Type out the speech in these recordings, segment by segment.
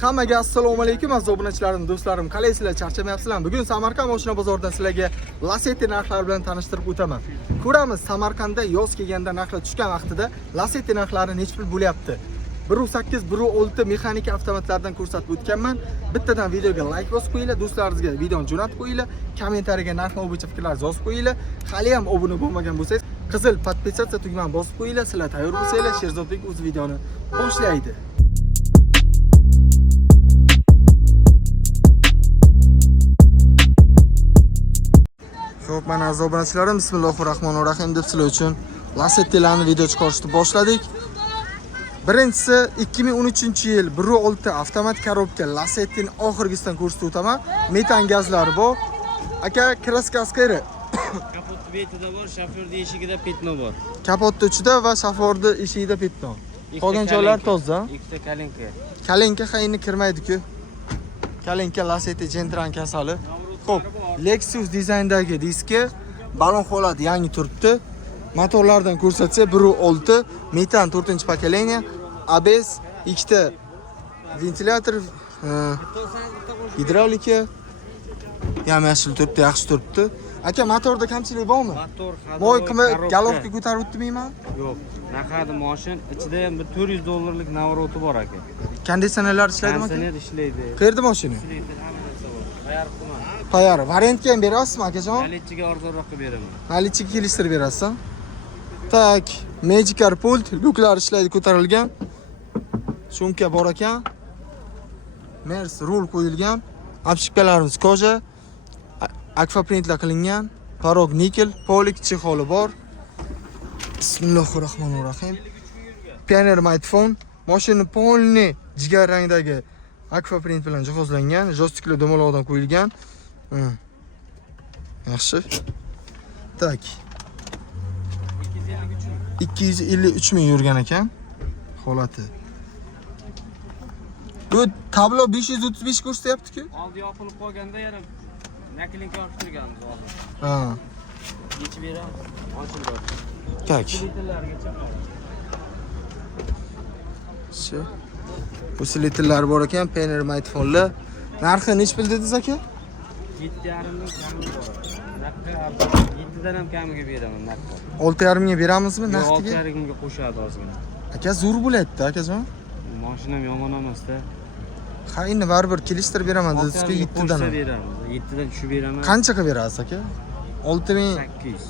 Hammaga assalomu alaykum aziz obunachilarim, do'stlarim, qalaysizlar, charchamayapsizlarmi? Bugun Samarqand mashina bozoridan sizlarga Lacetti narxlari bilan tanishtirib o'taman. Ko'ramiz, Samarqandda yoz kelganda narxlar tushgan vaqtida Lacetti narxlari nechta pul bo'lyapti. 1.8, 1.6 mexanik avtomatlardan ko'rsatib o'tganman. Bittadan videoga like bosib qo'yinglar, do'stlaringizga videoni jo'natib qo'yinglar, kommentariyaga narxlar bo'yicha fikrlaringizni yozib qo'yinglar. Hali ham obuna bo'lmagan bo'lsangiz, qizil podpisatsiya tugmani bosib qo'yinglar. Sizlar tayyor bo'lsanglar, Sherzodbek o'z videoni boshlaydi. Xo'p, mana aziz obunachilarim, bismillahirrohmanirrohim deb sizlar uchun Lacettilarni video chiqarishni boshladik. Birinchisi 2013-yil 1.6 avtomat korobka Lacettining oxirgisidan ko'rsatib o'taman. Metan gazlari bor. Aka, kraskasi qayeri? Kapot betida bor, shoferning eshigida petno bor. Kapotda ichida va shoferning eshigida petno. Qolgan joylar toza. Ikkita kalenka. Kalenka qayni kirmaydi-ku. Kalenka Lacetti Gentran kasali. Xo'p, Lexus dizayndagi diski balon holati yangi turibdi. Motorlardan ko'rsatsa 1.6 metan 4-pokoleniya, ABS, ikkita ventilyator, gidravlika, yashil turibdi, yaxshi turibdi. Aka, motorda kamchilik bormi? Motor Moy galovka ko'tarib o'tdimiyman? Yo'q. Naqadi mashin, ichida ham $400 navroti bor aka. Konditsionerlar ishlaydimi aka? Konditsioner ishlaydi. Qayerda mashina? Payar, variantga ham berasizmi akajon? Nalichiga arzonroqqa beraman. Nalichiga kelishtirib berasiz. Tak, Magicar pult, lyuklar ishlaydi, ko'tarilgan. Shumka bor ekan. Mers rul qo'yilgan. Obshipkalarimiz koja. Akvaprintlar qilingan. Parog nikel, polik chexoli bor. Bismillahirrohmanirrohim. Pioneer Microphone. Mashina polni jigar rangdagi akvaprint bilan jihozlangan. Jostikli do'maloqdan qo'yilgan. Yaxshi. Tak. 253 ming yurgan ekan holati. Bu tablo 535 ko'rsatyapti-ku. Oldi yopilib qolganda yana naklinka olib turganmiz hozir. Ha. Yechib beramiz. Ochildi. Tak. Litrlargacha. Shu. Litrlar bor ekan, Pioneer Microphone'lar. Narxi nech pul dedingiz aka? 7,5 ming kami bor. Naqqa 7dan ham kamiga beraman naqqa. 6,5 mingga beramizmi naqdiga? 6,5 mingga qo'shadi ozgina. Aka, zo'r bo'layapti akajon. Mashinam yomon emas-da. Ha, endi baribir kelishtirib beraman dedingiz-ku 7dan. 7dan tushib beraman. Qancha qilib berasiz aka? 800.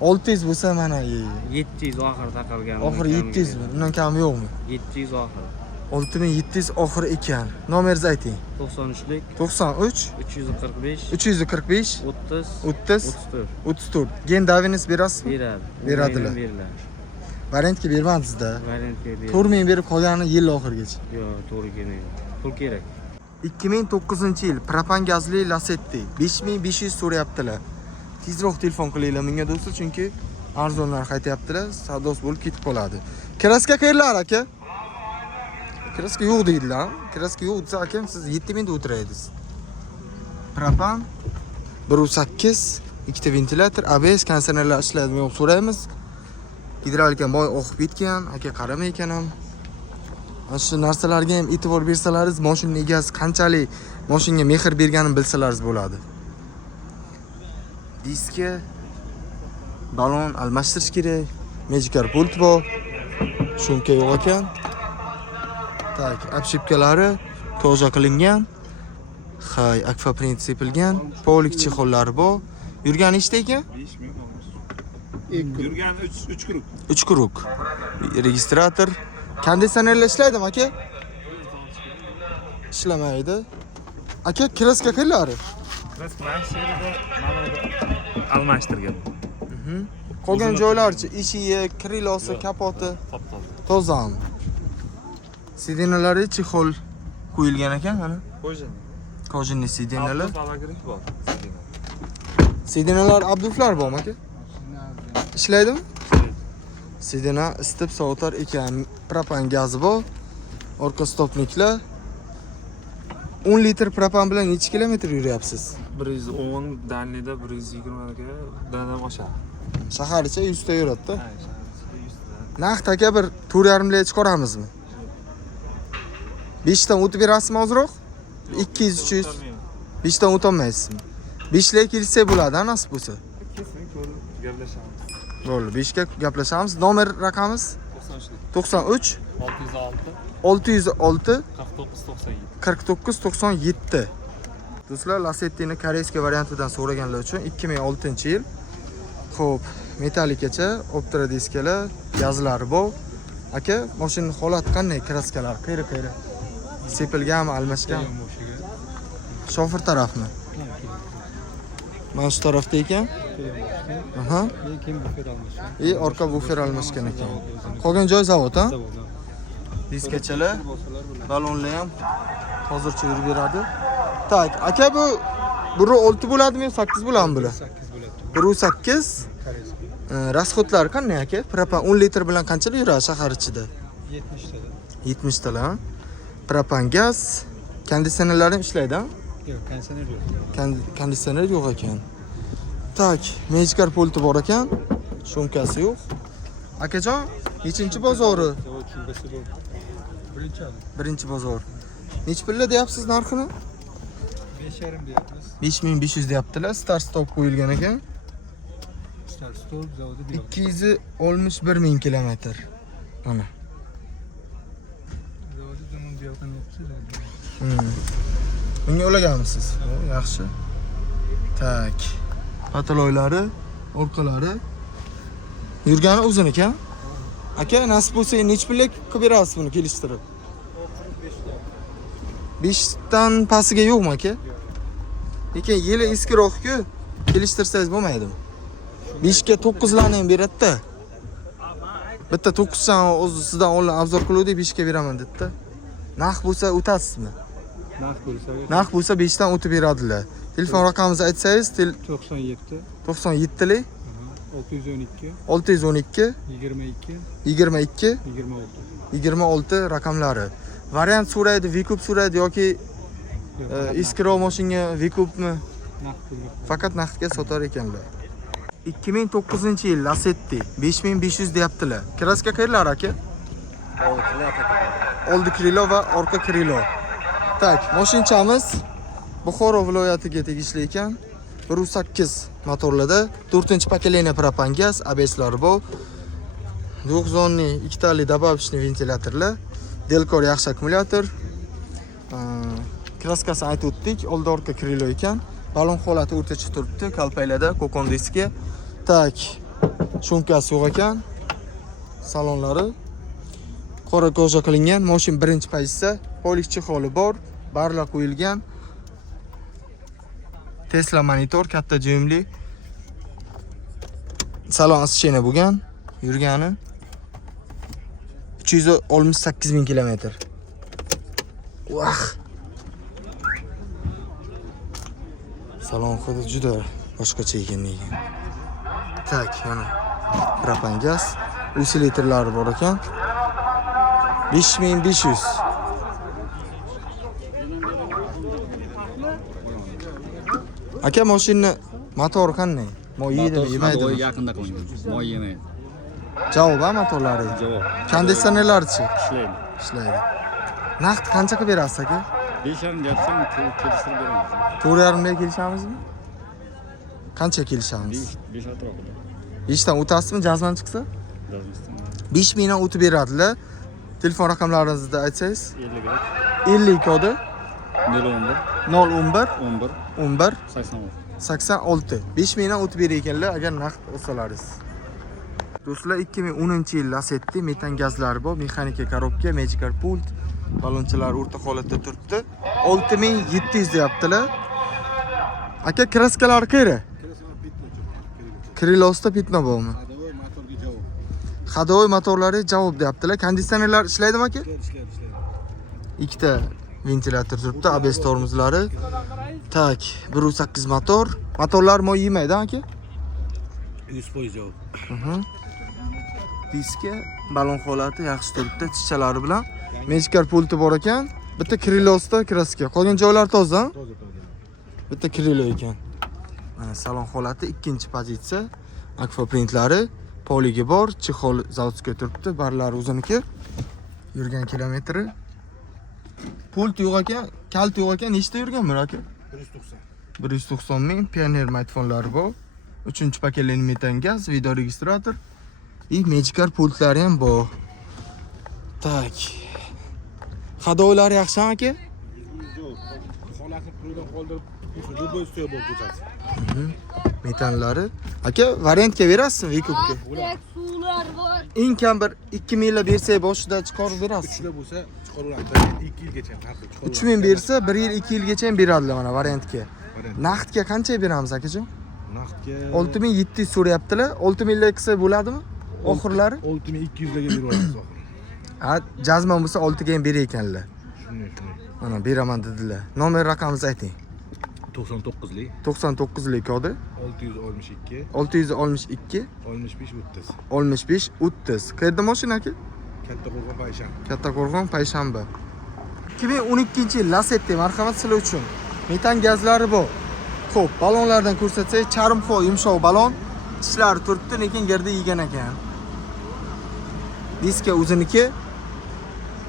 600 bo'lsa mana 700 oxir taqalgan. Oxiri 700 mi? Undan kam yo'qmi? 700 oxir. 6700 oxiri ekan. Nomeringizni ayting. 93lik 93 345 345 30 30 34 34. Gen daviniz berasizmi? beradi. Beradilar. Variantga bermadingiz-da. Variantga beradi. 4000 berib qolgani yil oxirigacha. Yo'q, to'g'ri kelmaydi. Pul kerak. 2009-yil propan gazli Lacetti 5500 so'rayaptilar. Tezroq telefon qilinglar menga do'stlar, chunki arzon narx aytayaptilar, savdos bo'lib ketib qoladi. Kraska qayerlar aka? Kraska yo'q deydilar. Kraska yo'q desa akam siz 7000 da o'tiraysiz. Propan 1.8, ikkita ventilyator, ABS, konditsionerlar ishlaydimi yo'q so'raymiz. Gidravlika boy oqib ketgan, aka qaramay ekan ham. Shu narsalarga ham e'tibor bersalaringiz, mashina egasi qanchalik mashinaga mehr berganini bilsalaringiz bo'ladi. Diski balon almashtirish kerak. Magicar pult bor. Shumka yo'q ekan. Tak, obshipkalari toza qilingan. Hay, akvaprint sepilgan. Polik chexollari bor. Yurgani nechta ekan? 5000 olmuş. Yurgan 3 kruk. 3 kruk. Registrator. Konditsionerlar ishlaydimi aka? Ishlamaydi. Aka, kraska qayerlari? Almashtirgan. Qolgan joylarchi, eshigi, krilosi, kapoti tozami. Sidinalari chexol qo'yilgan ekan, mana. Kojinli sidinalar. Sidinalar abduflar bormi aka? Ishlaydimi? Sidina isitib sovutar ekan, propan gazi bor. Orqa stopniklar. 10 litr propan bilan necha kilometr yuryapsiz? 110 danlida 120 ga dandan oshadi. Shahar ichida 100 ta yuradi-da. Naqd aka bir 4,5 chiqaramizmi? 5 dan o'tib berasizmi ozroq? 200-300. 5 dan o'tolmaysizmi? 5 ga kelsak bo'ladi, nasib bo'lsa. Kesin ko'rib gaplashamiz. Bo'ldi, 5 ga gaplashamiz. Nomer raqamimiz 93 606 49 97. Do'stlar, Lacetti'ni koreyskiy variantidan so'raganlar uchun 2006-yil. Xo'p, metallikacha, optira diskalar, gazlari bor. Aka, mashinaning holati qanday? Kraskalar qayri-qayri. Sepilganmi, almashganmi? Shofer tarafmi? Mana shu tarafda ekan. Aha. Orqa bufer almashgan ekan. Qolgan joy zavod, ha? Diskachalar, balonlar ham hozircha yurib beradi. Tak, aka bu 1.6 bo'ladimi, 8 bo'ladimi bular? 8 bo'ladi. 1.8. Rasxodlari qanday aka? Propan 10 litr bilan qanchalar yuradi shahar ichida? 70 talar. 70 talar. Propan gaz, konditsionerlar ham ishlaydi, ha? Yo'q, konditsioner yo'q. Konditsioner yo'q ekan. Tak, mechkar pulti bor ekan. Shumkasi yo'q. Akajon, nechinchi bozori? Zavod shumkasi bor. Birinchi bozor. Nech pilla deyapsiz narxini? 5,5 deyapmiz. 5500 deyaptilar. Start stop qo'yilgan ekan. Start stop zavodi deyapmiz. 261 ming kilometr. Mana. Zavodi zamon bu yoqdan yo'qsiz. Bunga ulaganmisiz? Yaxshi. Tak. Pataloylari, orqalari yurgani uzun ekan. Aka, nasib bo'lsa, nech pilla qilib berasiz buni kelishtirib? 5 dan pastiga yo'qmi aka? Lekin yili eskiroq-ku, kelishtirsangiz bo'lmaydimi? 5 ga 9 larni ham beradi-da. Bitta 9 dan o'zi sizdan oldin obzor qiluvdik, 5 ga beraman dedi-da. Narx bo'lsa o'tasizmi? Narx bo'lsa 5 dan o'tib beradilar. Telefon raqamingizni aytsangiz, 97 lik 612 22 26 raqamlari. Variant so'raydi, Vikup so'raydi yoki iskiro mashinaga Vikupmi? Faqat naqdga sotar ekanlar. 2009-yil Lacetti 5500 deyaptilar. Kraska qayerlar aka? Oldi krilo va orqa krilo. Tak, mashinchamiz Buxoro viloyatiga tegishli ekan. 1.8 motorlarda 4-pokoleniya propan gaz, ABS'lari bor. 90 2 tali добавочный ventilatorlar. Delcor yaxshi akkumulyator. Kraskasini aytib o'tdik. Oldi orqa krilo ekan. Balon holati o'rtacha turibdi. Kalpaylarda kokon diski. Tak. Shumkasi yo'q ekan. Salonlari qora koja qilingan. Mashina birinchi pozitsiya. Polis chexoli bor. Barlar qo'yilgan. Tesla monitor, katta jo'mli. Salon asishena bo'lgan. Yurgani 368 ming kilometr. Vah. Salon hidi juda boshqacha ekan. Tak, mana propan gaz, oscillatorlari bor ekan. 5500. Aka, mashina motori qanday? Moy yeydimi, yemaydimi? Yaqinda qilingan. Moy yemaydi. Javob motorlari. Javob. Konditsionerlarchi? Ishlaydi. Ishlaydi. Naqd qancha qilib berasiz aka? 5,5 deyapsan, kelishtirib beramiz. 4,5 ga kelishamizmi? Qancha kelishamiz? 5 atrofida. 5 dan o'tasizmi, jazman chiqsa? Jazmasdan. 5 mingdan o'tib beradilar. Telefon raqamlaringizni aytsangiz? 50 50 kodi 011 011 11 11 86. 86. 5 mingdan o'tib berar ekanlar agar naqd olsalaringiz. Do'stlar, 2010-yil Lacetti metan gazlari bor, mexanika korobka, magical pult, balonchalar o'rta holatda turibdi. 6700 deyaptilar. Aka, kraskalar qayeri? Krilosda pitno bormi? Hadovoy motorlari javob deyaptilar. Konditsionerlar ishlaydimi aka? Ikkita ventilator turibdi, ABS tormozlari. Tak, 1.8 motor. Motorlar moy yemaydi aka? 100% javob. Diska, balon holati yaxshi turibdi, chichalari bilan. Mechkar pulti bor ekan. Bitta krilosda kraska. Qolgan joylar toza. Bitta krilo ekan. Mana salon holati ikkinchi pozitsiya. Akfa printlari, poligi bor, chexol zavodskiy turibdi, barlari o'ziniki. Yurgan kilometri Pult yo'q ekan, kalt yo'q ekan, nechta yurgan buni aka? 190. 190 ming Pioneer smartfonlari bor. 3-pakeleniya metan gaz, video registrator. Magicar pultlari ham bor. Tak. Xadoylari yaxshimi aka? Yo'q. Xonasini puldan qoldirib, bu ustiga bo'lib ketadi. Metanlari. Aka, variantga berasizmi Vikubga? Suvlar bor. Eng kam bir 2000 yil bersa boshida chiqarib berasiz. 3 bo'lsa chiqariladi. 2 yilgacha farqi chiqariladi. 3000 bersa 1 yil 2 yilgacha ham beradilar mana variantga. Naqdga qancha beramiz akajon? Naqdga 6700 so'rayaptilar. 6000 lik qilsa bo'ladimi? Oxirlari? 6200 ga berib olamiz oxiri. Ha, jazman bo'lsa 6 ga ham berar ekanlar. Shunday. Mana beraman dedilar. Nomer raqamingizni ayting. 99lik 99lik kodi 662 662 65 30. 65 30. Qayerda mashina aka? Kattaqo'rg'on Payshan. Kattaqo'rg'on payshanba. 2012-yil Lacetti marhamat sizlar uchun. Metan gazlari bor. Xo'p, balonlardan ko'rsatsak, charmxo yumshoq balon, tishlari turibdi, lekin yerda yegan ekan. Diska o'ziniki.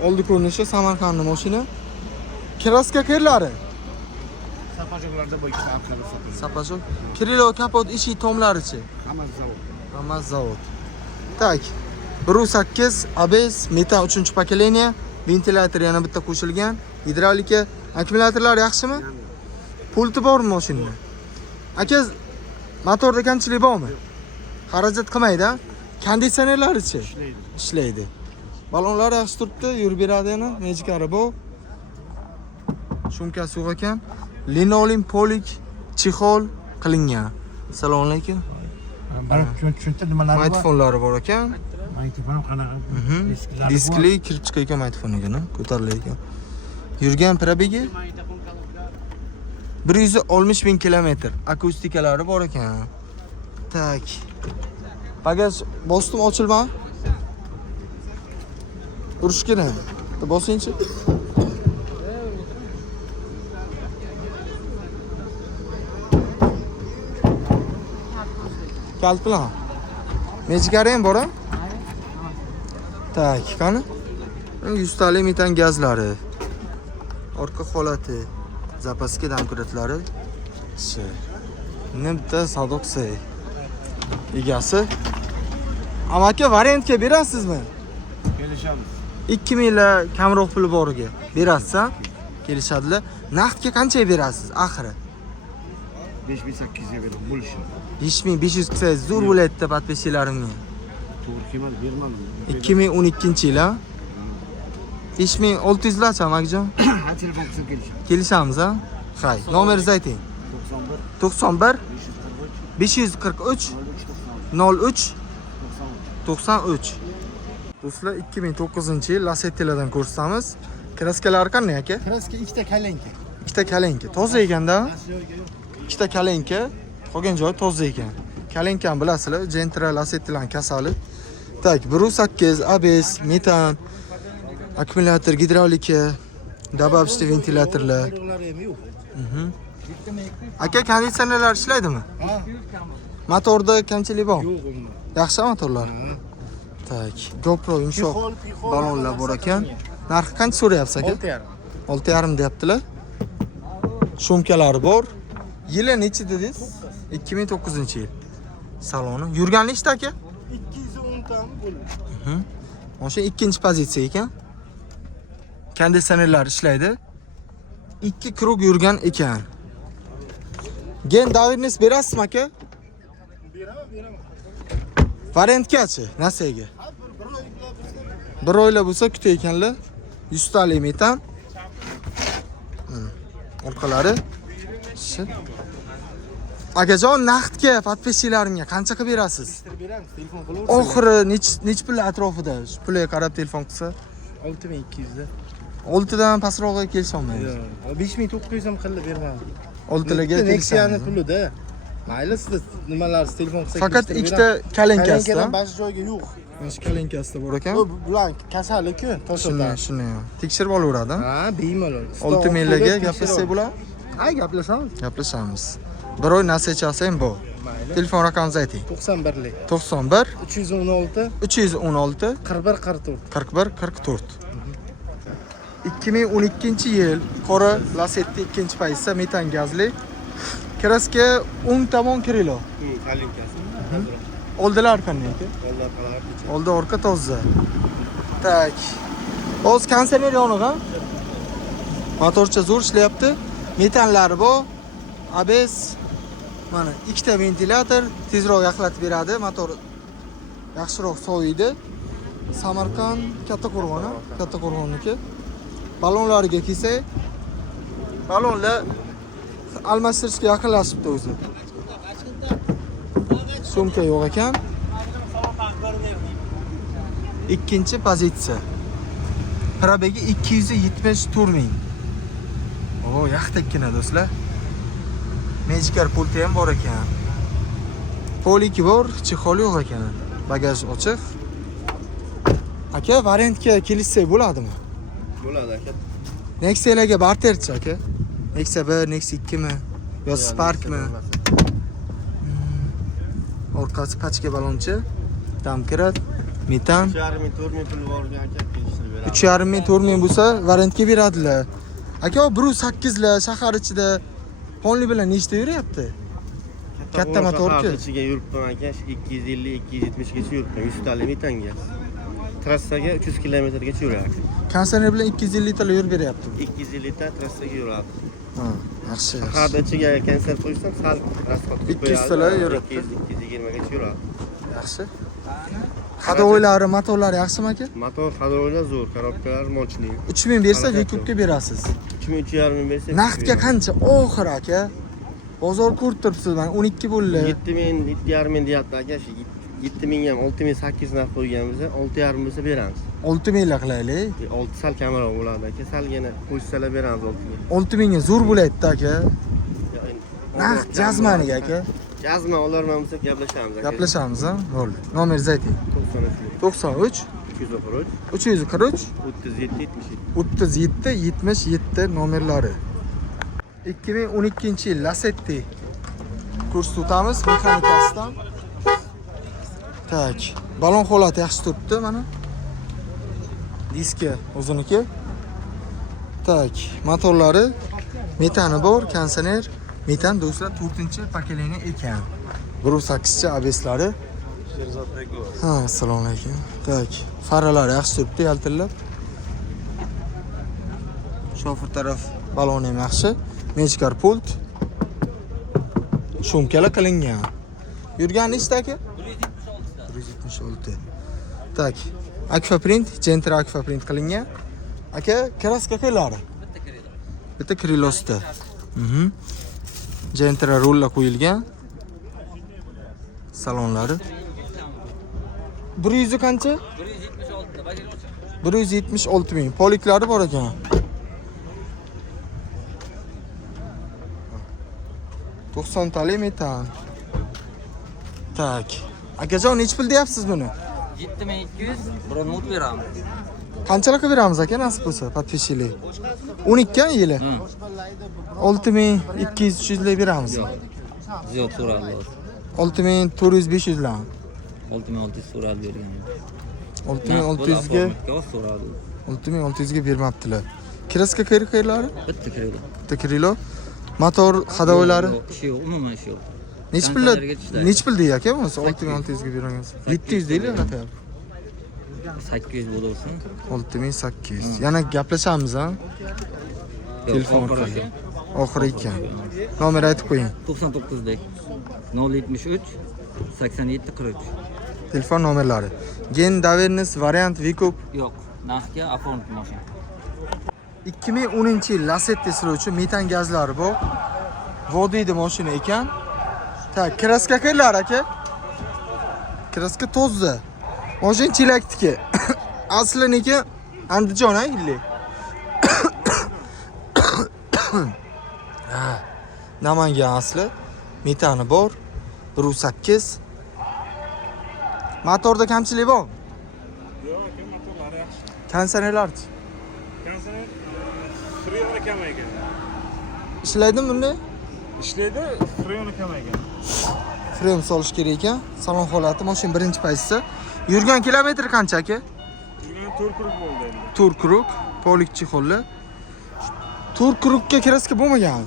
Oldi ko'rinishi Samarqandning mashina. Kraska qayerlari? Sapajoklarda bo'yicha orqali sotiladi. Sapajok. Krilo kapot eshik tomlarichi. Hammasi zavod. Hammasi zavod. Tak. 1.8 ABS metan 3-pokoleniya, ventilyator yana bitta qo'shilgan, gidravlika, akkumulyatorlar yaxshimi? Pulti bormi mashinada? Aka, motorda kamchilik bormi? Xarajat qilmaydi, ha? Konditsionerlarichi? Ishlaydi. Balonlar yaxshi turibdi, yurib beradi yana, Magicari bor. Shumkasi yo'q ekan. Linoleum polik chexol qilingan. Assalomu alaykum. Mana tushuntir nimalar bor? Smartfonlari bor ekan. Smartfon qanaqa? Diskli kirib chiqayotgan smartfon ekan, ko'tarilayotgan. Yurgan probegi 160 ming kilometr. Akustikalari bor ekan. Tak. Bagaj bosdim ochilma. Urish kerak. Bosingchi. Kalt bilan. Magicari ham bor-a? Tak, qani? 100 talik metan gazlari. Orqa holati, zapaska domkratlari. Nimta sadoqsi. Egasi. Amaki variantga berasizmi? Kelishamiz. 2000 yil kamroq puli boriga berasiz-a? Kelishadilar. Naqdga qancha berasiz axiri? 5800 ga berib bo'lishi. 5500 qilsangiz zo'r bo'laydi podpischilarimga. To'g'ri kelmadi, bermadim. 2012-yil a? 5600 larcha Makjon. Ha, telefon qilib kelishamiz. Kelishamiz a? Hay, nomeringizni ayting. 91 543 03 93. Do'stlar, 2009-yil Lacetti'lardan ko'rsatamiz. Kraskalari qanday aka? Kraska ikkita kalenka. Ikkita kalenka. Toza ekanda? Ikkita kalenka. Qolgan joyi toza ekan. Kalenkani bilasizlar, Gentra Lacetti'larning kasali. Tak, 1.8 ABS, metan, akkumulyator, gidravlika, добавочный ventilyatorlar. Aka, konditsionerlar ishlaydimi? Ha, Motorda kamchilik bormi? yo'q unda. Yaxshi motorlar. Tak, GoPro yumshoq balonlar bor ekan. Narxi qancha so'rayapsiz aka? 6,5. 6,5 deyaptilar. Shumkalari bor. Yili nechi dedingiz? 2009-yil. Saloni. Yurgan nechta aka? 210 tami bo'ldi. Mashina ikkinchi pozitsiya ekan. Konditsionerlar ishlaydi. 2 krug yurgan ekan. Gen davirnis berasizmi aka? Beraman. Variantgachi, nasega. Bir oylar bo'lsa kutayotganlar. 100 talik metan. Orqalari. Akajon, naqdga podpischilarimga qancha qilib berasiz? Beramiz, telefon qilib. Oxiri nech pul atrofida? Shu pulga qarab telefon qilsa, 6200 da. 6 dan pastroqqa kelisha olmaymiz. Yo'q, 5900 ham qilib bermadim. 6 larga Nexia'ni kelishamiz. pulida. Mayli, siz nimalarsiz telefon qilsak. Faqat ikkita kalenkasida. Kalenkadan boshqa joyga yo'q. Mana shu kalenkasida bor ekan. Bu bular kasallik-ku, toshada. Shuni tekshirib olaveradi. Ha, bemalol. 6000 larga gaplashsak bo'lar? Ha, gaplashamiz. Gaplashamiz. Bir oy nasachasi ham bor. Mayli. Telefon raqamingizni ayting. 91lik. 91 316 316 41 44. 41 44. 2012-yil qora Lacetti ikkinchi pozitsiya metan gazli. Kraska o'ng tomon krilo. Kalinkasi. Oldilar qanday aka? Yo'llar qalar kecha. Oldi orqa toza. Tak. O'z konserner yonig'i. Motorcha zo'r ishlayapti. Metanlari bor. ABS mana ikkita ventilyator tezroq yaxlatib beradi. Motor yaxshiroq soviydi. Samarqand katta qo'rg'onniki. Balonlariga kelsak, balonlar almashtirishga yaqinlashibdi o'zi. Sumka yo'q ekan. Ikkinchi pozitsiya. Probegi 274 ming. O, yaxtakkina do'stlar. Magicar pulti ham bor ekan. Poliki bor, chexol yo'q ekan. Bagaj ochiq. Aka, variantga kelishsak bo'ladimi? Bo'ladi aka. Nexia'larga barterchi aka. Nexia 1, Nexia 2 mi? Yo Sparkmi? Orqasi pachka balonchi. Damkirat, metan. 3,5 ming pul borgan aka, kelishtirib beradi. 3,5 ming, 4 ming bo'lsa variantga beradilar. Aka, o 1.8 lar shahar ichida Honli bilan nechta yuryapti? Katta motorki. Ichiga yuribman aka, 250-270 gacha yuribman, 100 talik metanga. Trassaga 300 kilometrgacha yuradi. Konserner bilan 250 ta yurib beryapti. 250 ta trassaga yuradi. Ha, yaxshi. Shaharda ichiga konser qo'ysam, sal rasxot qo'yadi. 200 talar yuradi. 200-220 gacha yuradi. Yaxshi. Hadovoylari, motorlari yaxshimi aka? Motor hadovoylar zo'r, korobkalar mochli. 3000 bersa Vikubga berasiz. 3,5 ming bersa. Naqdga qancha? Oxir aka. Bozor ko'rib turibsiz, mana 12 bo'ldi. 7 ming, 7,5 ming deyapti aka. 7 ming ham 6800 narx qo'yganmiz, 6,5 bo'lsa beramiz. 6000 la qilaylik. 6 sal kamroq bo'ladi aka. Salgina qo'shsalar beramiz 6 ming. 6000 ga zo'r bo'laydi aka. Naqd jazmaniga aka. Jazma olarman bo'lsa gaplashamiz aka. Gaplashamiz ha. Bo'ldi. Nomeringizni ayting. 93 243 343 37 37 nomerlari. 2012-yil Lacetti ko'rsatamiz mexanikasidan. Tak, balon holati yaxshi turibdi mana. Diski o'ziniki. Tak, motorlari metani bor, kondisioner, metan do'stlar 4-pokoleniya ekan. 1.8 chi ABSlari. Ha, assalomu alaykum. Tak, faralari yaxshi turibdi, yaltillab. Shofer taraf baloni ham yaxshi. Magicar pult. Shumkalar qilingan. Yurgan nechta aka? 176. Tak. Aquaprint, Gentra Aquaprint qilingan. Aka, kraska qaylari? Bitta krilosda. Gentra rulla qo'yilgan. Salonlari. 100 qancha? 176 ming. Poliklari bor ekan. $90 metan. Tak. Akajon, nech pul deyapsiz buni? 7200 bir not beramiz. Qanchalarga beramiz aka, nasib bo'lsa, подписчиlik? 12 yili. 6200-300 lik beramiz. Ziyod so'radi. 6400-500 lik. 6600 so'radi bergan. 6600 ga so'radi. 6600 ga bermabdilar. Kraska qayrlari? Bitta krilo. Bitta krilo. Motor hadovoylari? Ishi yo'q, umuman ishi yo'q. Nech pul deydi aka bo'lsa 6600 ga beramiz. 700 deylar aka. 800 bo'lsin. 6800. Yana gaplashamiz ha. Telefon orqali. Oxiri ekan. Nomer aytib qo'ying. 99 dek. 073 87 43. Telefon nomerlari. Gen Davernis variant Vikub. Yo'q, narxga afont mashina. 2010-yil Lacetti siruvchi metan gazlari bor. Vodiydi mashina ekan. Tak, kraska qaylari aka? Kraska toza. Mashina chelakniki. Asliniki Andijon a illi. Ha, Namangan asli. Metani bor. 1.8. Motorda kamchilik bor? Yo'q aka, motorlari yaxshi. Kondisionerlarchi? Kondisioner friyoni kamaygan. Ishlaydimi bunday? Ishlaydi, friyoni kamaygan. Frem solish kerak ekan. Salon holati, mashina birinchi pozitsiya. Yurgan kilometr qancha aka? Yurgan 4 krug bo'ldi endi. 4 krug. Polik chexolli. Tur kurukka kraska bo'lmagan.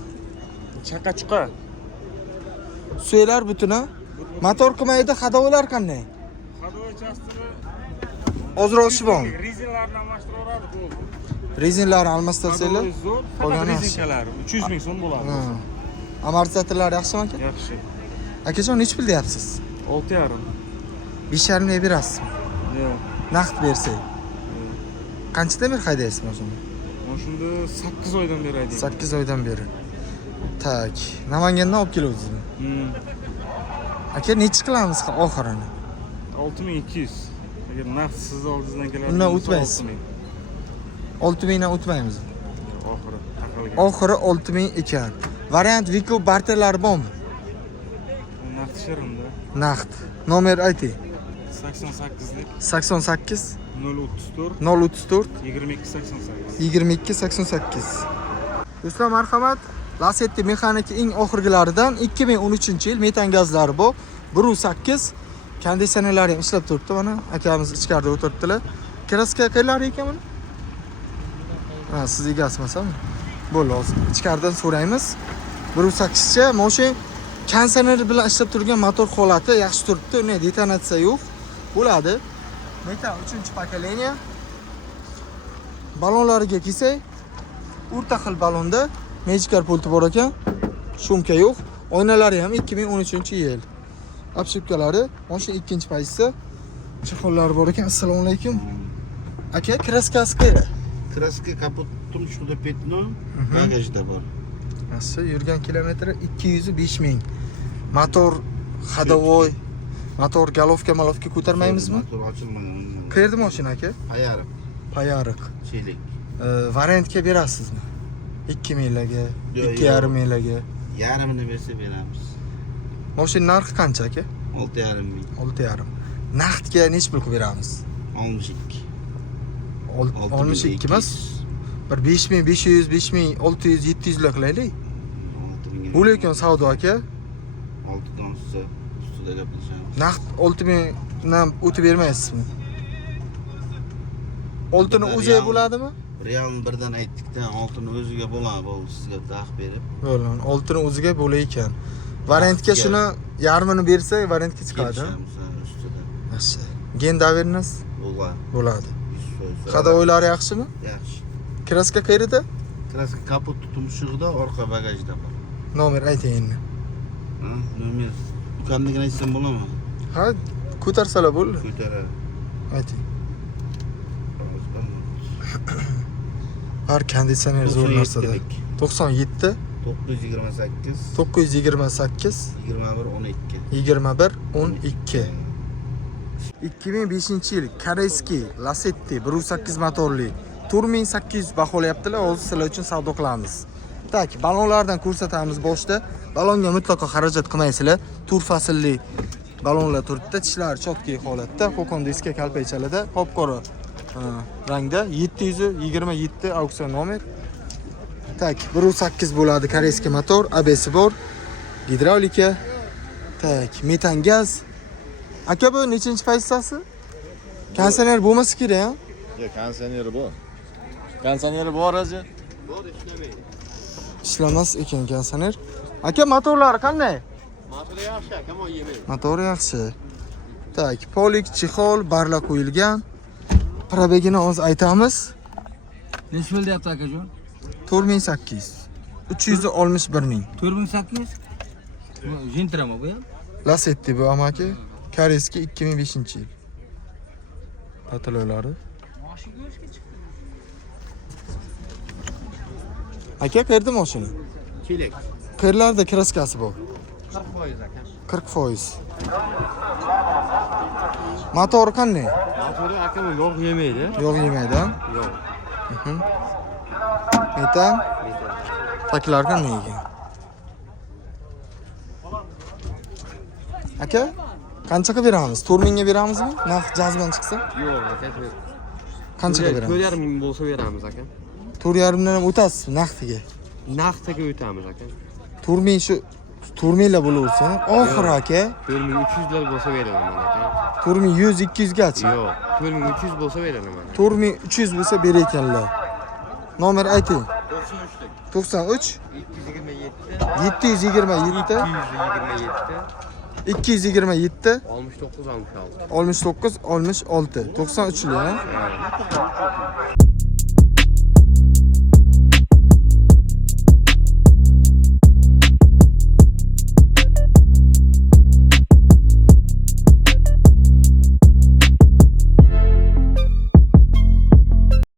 Chaqa chuqa. Suylar butuna. Motor qilmaydi, hadovalar qanday? Hadovoy chastiri Ozroq ishi bormi? rezinlarni almashtiraveradi bo'ldi. Rezinlarni almashtirsanglar. Hadovoy zo'r, Qolgani faqat yaxshi. rezinkalari 300 ming so'm bo'ladi. Ha. Amortizatorlar yaxshimi aka? Yaxshi. Akajon nech pul deyapsiz? 6,5. 5,5 ga berasizmi? Yo'q. Naqd bersak. Qanchadan beri haydaysiz mashina? Mana shunda 8 oydan beri haydayman. 8 oydan beri. Tak, Namangandan olib keluvdingizmi? Aka necha qilamiz oxirini? 6200. Agar naqd siz oldingizdan keladi. Undan o'tmaysiz. 6000 dan o'tmaymiz. Oxiri taqilgan. Oxiri 6000 ekan. Variant Vico barterlari bormi? Naqd shirinda. Naqd. Nomer ayting. 88lik 88 034 034 2288. 2288. Do'stlar marhamat, Lacetti mexanika eng oxirgilaridan 2013-yil metan gazlari bu 1.8 konditsionerlari ham ishlab turibdi. Mana akamiz ichkarida o'tiribdilar. Kraska qayerlar ekan buni? Ha, siz egasizmi? Bo'ldi, hozir ichkaridan so'raymiz. 1.8 cha mashina konditsioner bilan ishlab turgan motor holati yaxshi turibdi. Uni detonatsiya yo'q. Bo'ladi. Metan 3-pokoleniya. Balonlariga kelsak, o'rta xil balonda Magicar pulti bor ekan. Shumka yo'q. Oynalari ham 2013-yil. Obshipkalari, mashina ikkinchi pozisiya. Chexollari bor ekan. Assalomu alaykum. Aka, kraskasi qayerda? Kraska kaput tumshug'ida petno, bagajda bor. Asli yurgan kilometri 205 ming. Motor hadovoy, motor galovka ko'tarmaymizmi? Motor ochilmagan. Qayerda mashina aka? Ayarib, Payariq. chelik. Variantga berasizmi? 2 minglarga, Yo'q, 2,5 minglarga. Yarmini bersa beramiz. Mashina narxi qancha aka? 6,5 ming. 6,5. Naqdga nech pul qilib beramiz? 62. 62 emas. Bir 5500, 5600, 700 lar qilaylik. 6000. Bu lekin savdo aka. 6dan ustida gaplashamiz. Naqd 6000 dan o'tib bermaysizmi? Oltini o'zi bo'ladimi? Realni birdan aytdik-da, oltini o'ziga bo'ladi, bo'ldi sizga taq berib. Bo'ladi. Oltini o'ziga bo'lar ekan. Variantga shuni yarmini bersak, variantga chiqadi. Kelishamiz ustida. Yaxshi. Gen davernas Bo'ladi. bo'ladi. 100%. Hadovoylari yaxshimi? Yaxshi. Kraska qayerda? Kraska kaput tumshug'ida, orqa bagajda bor. Nomer ayting endi. Ha, nomer. Do'konligini aytsam bo'ladimi? Ha, ko'tarsalar bo'ldi. Ko'taradi. Ayting. Har konditsioner zo'r narsada. 97 928 928 21 12. 21 12. 2005-yil koreyskiy Lacetti 1.8 motorli 4800 baholayaptilar. Hozir sizlar uchun savdo qilamiz. Tak, balonlardan ko'rsatamiz boshda. Balonga mutlaqo xarajat qilmaysizlar. Tur faslli balonlar turibdi. Tishlari chotkey holatda, qo'qon diska kalpaychalida, qop-qora rangda 727 auksion nomer. Tak, 1.8 bo'ladi, koreyskiy motor, ABS bor, gidravlika. Tak, metan gaz. Aka bu nechinchi pozitsiyasi? Konditsioner bo'lmasa kerak, ha? Yo'q, konditsioneri bor. Konditsioneri bor o'zi. Ishlamas ekan konditsioner. Aka motorlari qanday? Motori yaxshi, kamon yemaydi. Motori yaxshi. Tak, polik, chexol, barla qo'yilgan. Probegini hozir aytamiz. Necha pul deyapti akajon? 4800. 361 ming. 4800? Bu Gentrami bu ham? Lacetti bu amaki. Koreyskiy 2005-yil. Pataloylari. Aka qayerda mashina? Chelik. Qayerlarda kraskasi bor? 40% aka. 40%. Motori qanday? Motori aka yog' yemaydi. Yog' yemaydi, ha? Yo'q. Metan. Taklar qanday ekan? Aka, qancha qilib beramiz? 4000 ga beramizmi? Narx jazman chiqsa? Yo'q aka. Qancha qilib beramiz? 4,5 ming bo'lsa beramiz aka. 4,5 dan ham o'tasizmi naqdiga? Naqdga o'tamiz aka. 4000 shu 4000 la bo'laversin. Oxiri aka, 4300 lar bo'lsa beraman aka. 4100 200 gachi. Yo'q, 4300 bo'lsa beraman. 4300 bo'lsa ber ekanlar. Nomer ayting. 93 727 227 69 66. 69 66 93 ha.